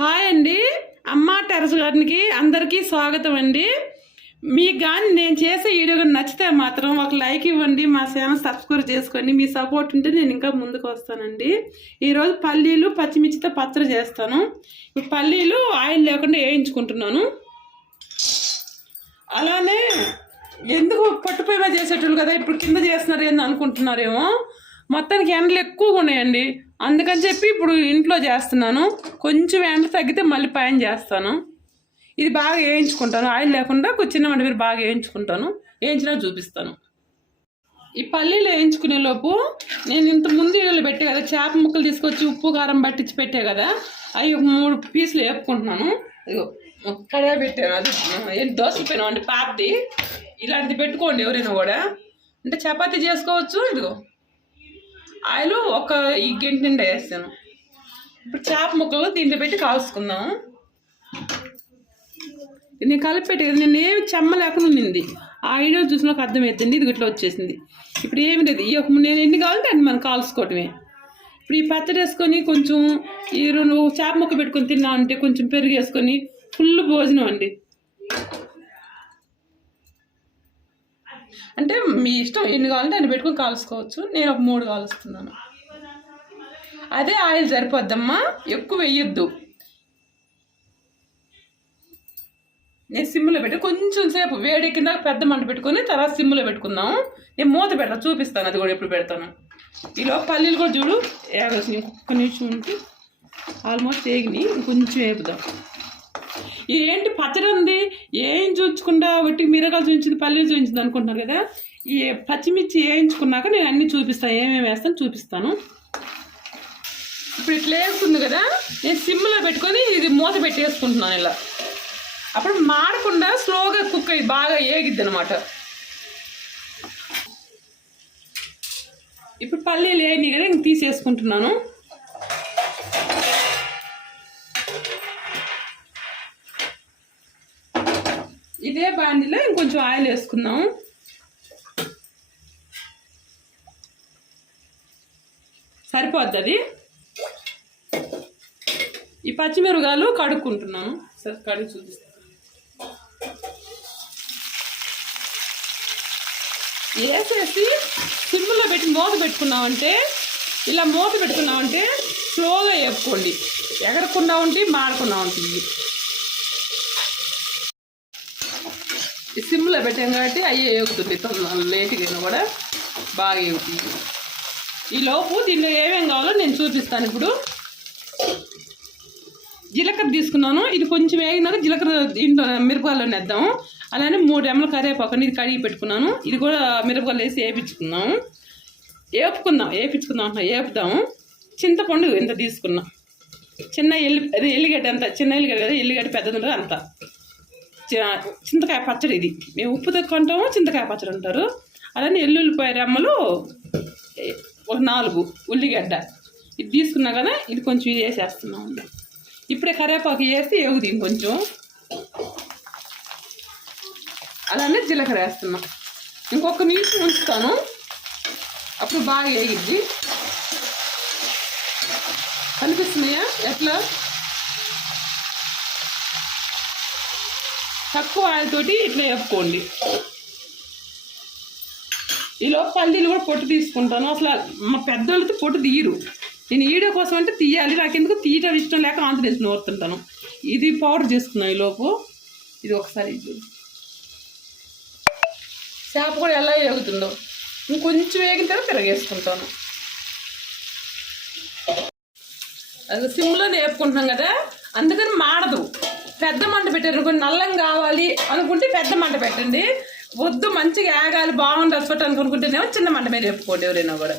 Hi అండి. అమ్మ terrace గార్డెన్కి అందరికీ స్వాగతం అండి. మీకు కానీ నేను చేసే వీడియో నచ్చితే మాత్రం ఒక లైక్ ఇవ్వండి మా ఛానల్ సబ్స్క్రైబ్ చేసుకొని మీ సపోర్ట్ ఉంటే నేను ఇంకా ముందుకు వస్తానండి. ఈరోజు పల్లీలు పచ్చిమిర్చితో పచ్చడి చేస్తాను. పల్లీలు ఆయిల్ లేకుండా వేయించుకుంటున్నాను. అలానే ఎందుకు పట్టుపోయి చేసేటోళ్ళు కదా ఇప్పుడు కింద చేస్తున్నారు ఏంది అనుకుంటున్నారేమో. మొత్తానికి ఎండలు ఎక్కువగా ఉన్నాయండి. అందుకని చెప్పి ఇప్పుడు ఇంట్లో చేస్తున్నాను. కొంచెం ఎండ తగ్గితే మళ్ళీ పైన చేస్తాను. ఇది బాగా వేయించుకుంటాను. ఆయిల్ లేకుండా కొంచెం చిన్న మంట మీరు బాగా వేయించుకుంటాను. వేయించినా చూపిస్తాను. ఈ పల్లీలు వేయించుకునే లోపు నేను ఇంత ముందు వీడియోలో పెట్టే కదా చేప ముక్కలు తీసుకొచ్చి ఉప్పు కారం పట్టించి పెట్టే కదా అవి ఒక మూడు పీసులు వేపుకుంటున్నాను. ఇదిగో ఒక్కడే పెట్టాను. అది ఏంటి దోశలు పోయినా అండి? పాతది ఇలాంటిది పెట్టుకోండి ఎవరైనా కూడా. అంటే చపాతీ చేసుకోవచ్చు. ఇదిగో ఆయిల్ ఒక ఈ గంట నిండా వేస్తాను. ఇప్పుడు చేప ముక్కలు దీంట్లో పెట్టి కాల్చుకుందాం. నేను కలిపెట్టి కదా నేను ఏమి చెమ్మ లేకుండా ఉండింది. ఆ ఐడియో చూసిన నాకు అర్థమవుతుంది ఇది ఇట్లా వచ్చేసింది. ఇప్పుడు ఏమి లేదు ఈ ఒక నేను ఎన్ని కావాలంటే అన్ని మనం కాల్చుకోవటమే. ఇప్పుడు ఈ పచ్చడి వేసుకొని కొంచెం ఈ రెండు చేప ముక్క పెట్టుకొని తిన్నామంటే కొంచెం పెరుగు వేసుకొని ఫుల్ భోజనం అండి. అంటే మీ ఇష్టం ఎన్ని కావాలంటే అన్ని పెట్టుకొని కాల్చుకోవచ్చు. నేను ఒక మూడు కాలుస్తున్నాను అదే ఆయిల్ సరిపోద్దమ్మా. ఎక్కువ వేయొద్దు. నేను సిమ్లో పెట్టి. కొంచెం సేపు వేడెక్కిందాక పెద్ద మంట పెట్టుకొని తర్వాత సిమ్లో పెట్టుకుందాం. నేను మూత పెడతా చూపిస్తాను. అది కూడా ఎప్పుడు పెడతాను. ఇలా పల్లీలు కూడా చూడు. ఏగొచ్చు ఇంకొక నిమిషం ఉంటే ఆల్మోస్ట్ వేగినాయి. ఇంకొంచెం వేపుదాం. ఇదేంటి ఏంటి పచ్చడి ఉంది? ఏం చూపించకుండా ఒట్టి మిరగాలు చూపించింది పల్లీలు చూపించింది అనుకుంటున్నారు కదా? ఈ పచ్చిమిర్చి వేయించుకున్నాక నేను అన్ని చూపిస్తాను ఏమేమి వేస్తాను చూపిస్తాను. ఇప్పుడు ఇట్లా వేస్తుంది కదా? నేను సిమ్లో పెట్టుకొని ఇది మూత పెట్టేసుకుంటున్నాను ఇలా. అప్పుడు మాడకుండా స్లోగా కుక్ అయ్యి బాగా ఏగిద్ది అనమాట ఇప్పుడు పల్లీలు వేయని కదా ఇంక తీసేసుకుంటున్నాను. బాండిలో ఆయిల్ వేసుకుందాం సరిపోద్ది అది ఈ పచ్చిమిరగాలు కడుక్కుంటున్నాను. సరే కడుగు చూపిస్తాను వేసేసి సిమ్లో పెట్టి మూత పెట్టుకున్నామంటే ఇలా మూత పెట్టుకున్నామంటే స్లోగా వేపుకోండి. ఎగరకుండా ఉంటే మాడకుండా ఉంటుంది ఈ సిమ్లో పెట్టాం కాబట్టి అవి ఏగుతుంది తొందర లేట్గా కూడా బాగా ఏగుతుంది. ఈ లోపు దీనిలో ఏమేం కావాలో నేను చూపిస్తాను ఇప్పుడు. జీలకర్ర తీసుకున్నాను. ఇది కొంచెం వేగినాక జీలకర్ర దీంట్లో మిరపకాయలు వేద్దాం అలానే మూడు ఎమ్మల కరివేపాకు ఇది కడిగి పెట్టుకున్నాను. ఇది కూడా మిరపకాయలు వేసి వేపించుకుందాం. వేపుకుందాం వేపించుకుందాం అంటున్నా వేపుదాం చింతపండు ఇంత తీసుకున్నాం. చిన్న ఎల్లి అదే ఎల్లిగడ్డ అంత చిన్న ఎల్లిగడ్డ కదా ఎల్లిగడ్డ పెద్దది అంత. చింతకాయ పచ్చడి ఇది. మేము ఉప్పు తక్కువ అంటాము చింతకాయ పచ్చడి అంటారు. అలానే ఎల్లుల్లిపాయ రెమ్మలు ఒక నాలుగు ఉల్లిగడ్డ. ఇది తీసుకున్నా కదా ఇది కొంచెం ఇది వేసేస్తున్నాం అండి. ఇప్పుడే కరివేపాకు వేసి ఎగుది ఇంకొంచెం అలానే జీలకర్ర వేస్తున్నాం. ఇంకొక నిమిషం ఉంచుతాను. అప్పుడు బాగా వేగిద్ది. కనిపిస్తున్నాయా? ఎట్లా? తక్కువ ఆయిల్ తోటి ఇట్లా వేపుకోండి. ఈలో పల్లీలు కూడా పొట్టు తీసుకుంటాను. అసలు మా పెద్దోళ్ళతో పొట్టు తీయరు. నేను ఈడియో కోసం అంటే తీయాలి. నాకు ఎందుకు తీయటం ఇష్టం లేక ఆంధ్రదేశ్ నోరుతుంటాను. ఇది పౌడర్ చేసుకున్నాను ఈలోపు ఇది ఒకసారి ఇది చేప కూడా ఎలా వేగుతుందో ఇంకొంచెం వేగిన తర్వాత తిరగేసుకుంటాను. అది సిమ్లో వేపుకుంటున్నాం కదా? అందుకని మాడదు. పెద్ద మంట పెట్టారు నల్లం కావాలి అనుకుంటే పెద్ద మంట పెట్టండి. వద్దు మంచిగా ఆగాలి బాగుంది రసపట్టు అనుకుంటేనేమో చిన్న మంట మీద వేపుకోండి ఎవరైనా కూడా.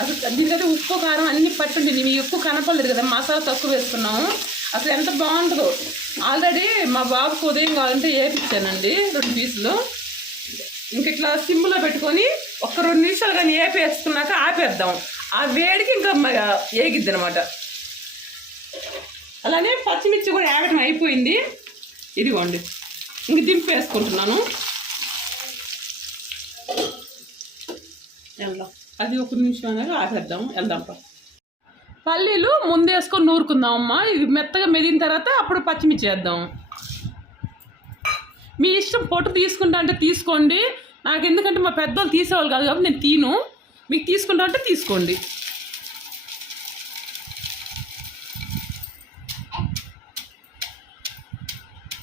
అసలు దీనికైతే ఉప్పు కారం అన్ని పట్టుండి మీకు ఎక్కువ కనపడలేదు కదా మసాలా తక్కువ వేసుకున్నాము. అసలు ఎంత బాగుంటుందో. ఆల్రెడీ మా బాబుకు ఉదయం కావాలంటే వేపించానండి రెండు పీసులు. ఇంక ఇట్లా సిమ్లో పెట్టుకొని ఒక రెండు నిమిషాలు కానీ ఏపేసుకున్నాక ఆపేద్దాం. ఆ వేడికి ఇంకా ఏగిద్ది అనమాట అలానే పచ్చిమిర్చి కూడా ఏగటం అయిపోయింది. ఇదిగోండి. ఇంక దింపేసుకుంటున్నాను. వెళ్దాం. అది ఒక నిమిషం అనగా ఆపేద్దాం. వెళ్దాం పల్లీలు ముందేసుకొని నూరుకుందాం అమ్మా ఇది మెత్తగా మెదిన తర్వాత అప్పుడు పచ్చిమిర్చి వేద్దాం. మీ ఇష్టం పొట్టు తీసుకుంటా అంటే తీసుకోండి. నాకు ఎందుకంటే మా పెద్దోళ్ళు తీసేవాళ్ళు కాదు కాబట్టి నేను తీను. మీకు తీసుకుంటా అంటే తీసుకోండి.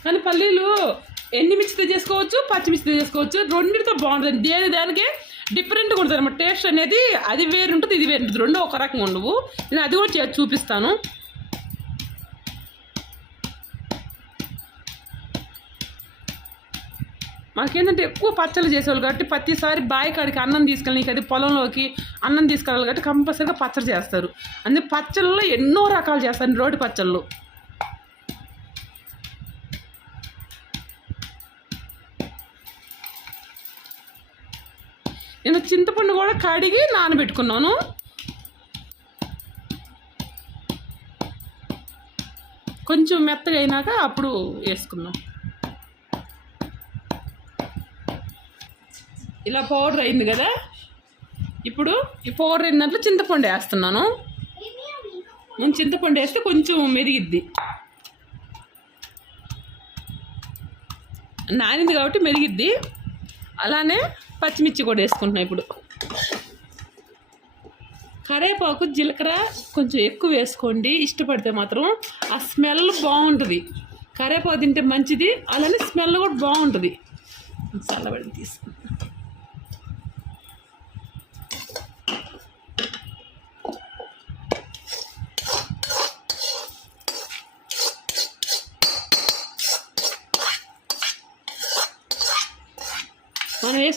కానీ పల్లీలు ఎన్ని మిర్చితో చేసుకోవచ్చు పచ్చిమిర్చితో చేసుకోవచ్చు రెండింటితో బాగుంటుంది. దేని దానికి డిఫరెంట్గా ఉంటుంది అనమాట టేస్ట్ అనేది అది వేరు ఉంటుంది ఇది వేరు ఉంటుంది రెండు ఒక రకంగా ఉండవు. నేను అది కూడా చూపిస్తాను. మాకేంటంటే ఎక్కువ పచ్చళ్ళు చేసేవాళ్ళు కాబట్టి ప్రతిసారి బావి కాడికి అన్నం తీసుకెళ్ళి అది పొలంలోకి అన్నం తీసుకెళ్ళాలి కాబట్టి కంపల్సరీగా పచ్చడి చేస్తారు. అందుకే పచ్చళ్ళలో ఎన్నో రకాలు చేస్తారు రోటి పచ్చళ్ళు. నేను చింతపండు కూడా కడిగి నానబెట్టుకున్నాను. కొంచెం మెత్తగా అయినాక అప్పుడు వేసుకున్నాను ఇలా పౌడర్ అయింది కదా? ఇప్పుడు ఈ పౌడర్ అయిన దాంట్లో చింతపండు వేస్తున్నాను. నేను చింతపండు వేస్తే కొంచెం మెరిగిద్ది నానింది కాబట్టి మెరిగిద్ది అలానే పచ్చిమిర్చి కూడా వేసుకుంటున్నాను ఇప్పుడు. కరేపాకు జీలకర్ర కొంచెం ఎక్కువ వేసుకోండి. ఇష్టపడితే మాత్రం ఆ స్మెల్ బాగుంటుంది. కరేపాకు తింటే మంచిది. అలానే స్మెల్ కూడా బాగుంటుంది. చల్లబడి తీసుకుంటాం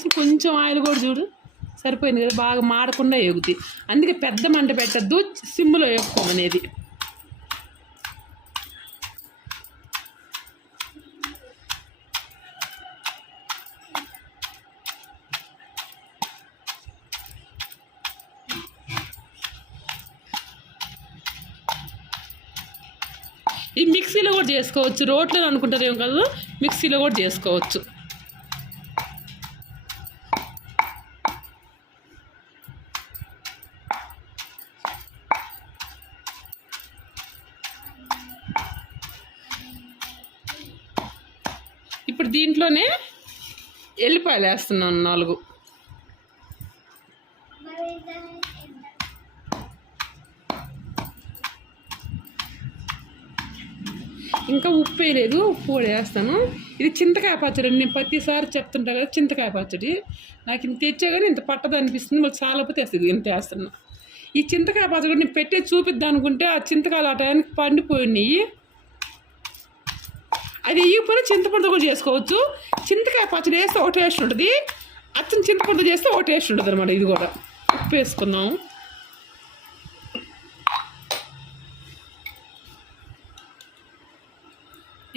మనం కొంచెం ఆయిల్ కూడా చూడు. సరిపోయింది కదా బాగా మాడకుండా ఎగుతాయి అందుకే పెద్ద మంట పెట్టద్దు సిమ్లో వేసుకోమనేది ఈ మిక్సీలో కూడా చేసుకోవచ్చు. రోట్లో అనుకుంటారేమో కదా మిక్సీలో కూడా చేసుకోవచ్చు. దీంట్లోనే ఎల్లిపాయలు వేస్తున్నాను నాలుగు. ఇంకా ఉప్పు వేయలేదు ఉప్పు కూడా వేస్తాను. ఇది చింతకాయ పచ్చడి నేను ప్రతిసారి చెప్తుంటా కదా చింతకాయ పచ్చడి. నాకు ఇంత తెచ్చా కానీ ఇంత పట్టదు అనిపిస్తుంది మళ్ళీ చాలా పోతే వేస్తుంది ఇంత వేస్తున్నా ఈ చింతకాయ పచ్చడి నేను పెట్టే చూపిద్దాం అనుకుంటే ఆ చింతకాయలు ఆ టైంకి పండిపోయినాయి. అది ఇవ్వకపోయినా చింతపండు కూడా చేసుకోవచ్చు. చింతకాయ పచ్చడి వేస్తే ఒక టేస్ట్ ఉంటుంది. అచ్చని చింతపండు చేస్తే ఒక టేస్ట్ ఉంటుంది అనమాట ఇది కూడా. ఉప్పు వేసుకుందాం.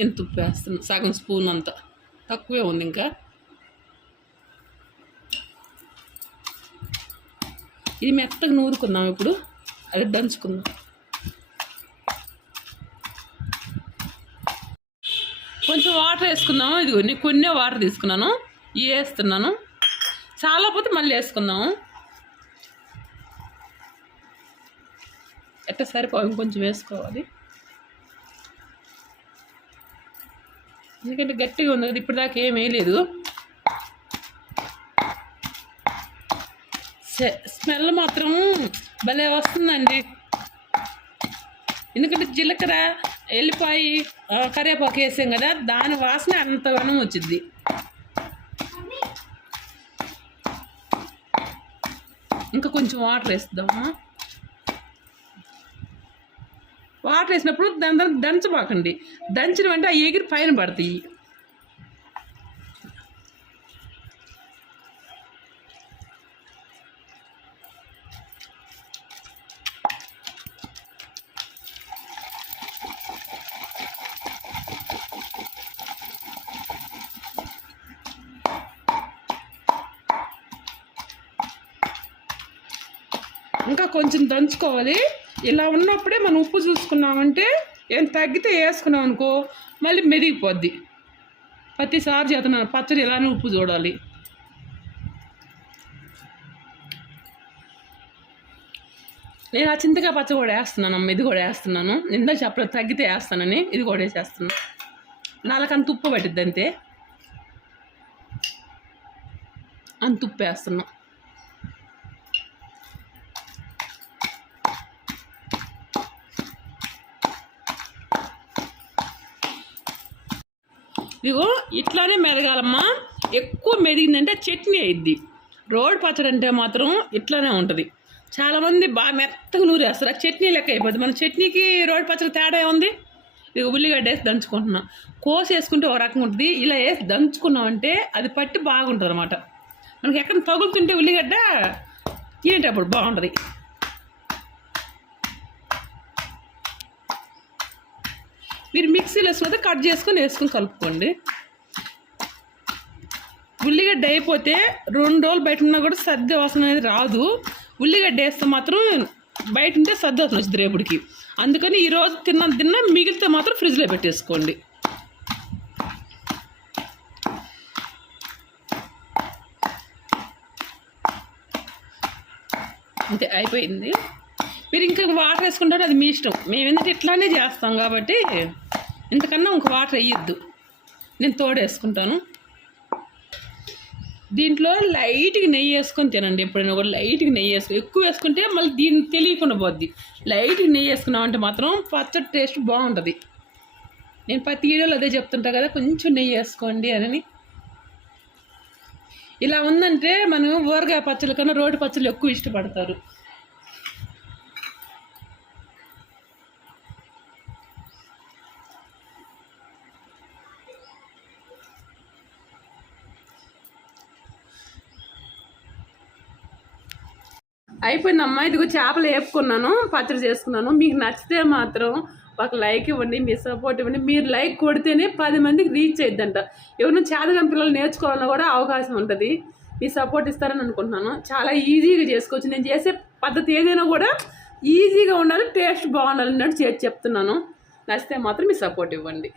ఎంత ఉప్పు వేస్తున్నాం సగం స్పూన్ అంత. తక్కువే ఉంది ఇంకా. ఇది మెత్తగా నూరుకుందాం ఇప్పుడు. అది దంచుకుందాం. కొంచెం వాటర్ వేసుకుందాము. ఇదిగో నేను కొన్ని వాటర్ తీసుకున్నాను. ఇవి వేస్తున్నాను. చాలా పోతే మళ్ళీ వేసుకుందాము. ఎట్ట సరిపో ఇంకొంచెం వేసుకోవాలి. ఎందుకంటే గట్టిగా ఉంది కదా ఇప్పటిదాకా ఏం వేయలేదు. స్మెల్ మాత్రం భలే వస్తుందండి. ఎందుకంటే జీలకర్ర వెళ్ళిపోయి కరివేపాకు వేసాం కదా దాని వాసన అంతగానం వచ్చింది ఇంకా కొంచెం వాటర్ వేస్తాము వాటర్ వేసినప్పుడు దాని దానికి దంచబాకండి. దంచిన వెంటే ఆ ఎగిరి పైన పడతాయి. ఇంకా కొంచెం దంచుకోవాలి. ఇలా ఉన్నప్పుడే మనం ఉప్పు చూసుకున్నామంటే ఏం తగ్గితే వేసుకున్నాం అనుకో మళ్ళీ మెదిగిపోద్ది. ప్రతిసారి చేస్తున్నాను పచ్చడి ఇలానే ఉప్పు చూడాలి. నేను ఆ చింతకాయ పచ్చ కూడా వేస్తున్నాను అమ్మ. ఇది కూడా వేస్తున్నాను. ఇందా చెప్పలేదు తగ్గితే వేస్తానని. ఇది కూడా వేసేస్తున్నాను. నాలుకంత ఉప్పు పట్టిద్ది అంతే. అంత ఉప్పు వేస్తున్నాం. ఇదిగో ఇట్లానే మెదగాలమ్మా. ఎక్కువ మెదిగిందంటే చట్నీ అయింది రోడ్ పచ్చడి అంటే మాత్రం ఇట్లానే ఉంటుంది. చాలామంది బాగా మెత్తగా నూరేస్తారు. ఆ చట్నీ లెక్క అయిపోతుంది మన చట్నీకి రోడ్ పచ్చడి తేడా ఉంది ఇదిగో ఉల్లిగడ్డ వేసి దంచుకుంటున్నాం. కోసి వేసుకుంటే ఒక రకంగా ఉంటుంది. ఇలా వేసి దంచుకున్నామంటే అది పట్టి బాగుంటుంది అనమాట మనకి ఎక్కడ పగులుతుంటే ఉల్లిగడ్డ తినేటప్పుడు బాగుంటుంది. మీరు మిక్సీలో వేసుకుంటే కట్ చేసుకొని వేసుకొని కలుపుకోండి. ఉల్లిగడ్డ అయిపోతే రెండు రోజులు బయట ఉన్నా కూడా సర్ది వాసన అనేది రాదు. ఉల్లిగడ్డ వేస్తే మాత్రం బయట ఉంటే సర్ది వాసన వచ్చింది రేపుడికి. అందుకని ఈరోజు తిన్న తిన్న మిగిలితే మాత్రం ఫ్రిడ్జ్లో పెట్టేసుకోండి. అంతే అయిపోయింది. మీరు ఇంకా వాటర్ వేసుకుంటారు అది మీ ఇష్టం. మేము ఎందుకంటే ఇట్లానే చేస్తాం కాబట్టి ఇంతకన్నా ఇంక వాటర్ వేయొద్దు. నేను తోడేసుకుంటాను దీంట్లో లైట్గా నెయ్యి వేసుకొని తినండి ఎప్పుడైనా కూడా లైట్గా నెయ్యి వేసుకో ఎక్కువ వేసుకుంటే మళ్ళీ దీన్ని తెలియకుండా పోద్ది. లైట్గా నెయ్యి వేసుకున్నామంటే మాత్రం పచ్చడి టేస్ట్ బాగుంటుంది. నేను ప్రతి వీడియోలో అదే చెప్తుంటా కదా కొంచెం నెయ్యి వేసుకోండి అని. ఇలా ఉందంటే మనం ఊరగాయ పచ్చళ్ళ కన్నా రోడ్డు పచ్చళ్ళు ఎక్కువ ఇష్టపడతారు. అయిపోయిందమ్మా. ఇదిగో చేపలు వేపుకున్నాను పచ్చడి చేసుకున్నాను. మీకు నచ్చితే మాత్రం ఒక లైక్ ఇవ్వండి మీ సపోర్ట్ ఇవ్వండి. మీరు లైక్ కొడితేనే పది మందికి రీచ్ అయ్యిద్దంట ఎవరైనా చేతగాని పిల్లలు నేర్చుకోవాలన్నా కూడా అవకాశం ఉంటుంది. మీ సపోర్ట్ ఇస్తారని అనుకుంటున్నాను. చాలా ఈజీగా చేసుకోవచ్చు. నేను చేసే పద్ధతి ఏదైనా కూడా ఈజీగా ఉండాలి టేస్ట్ బాగుండాలి అన్నట్టు చేసి చెప్తున్నాను. నచ్చితే మాత్రం మీ సపోర్ట్ ఇవ్వండి.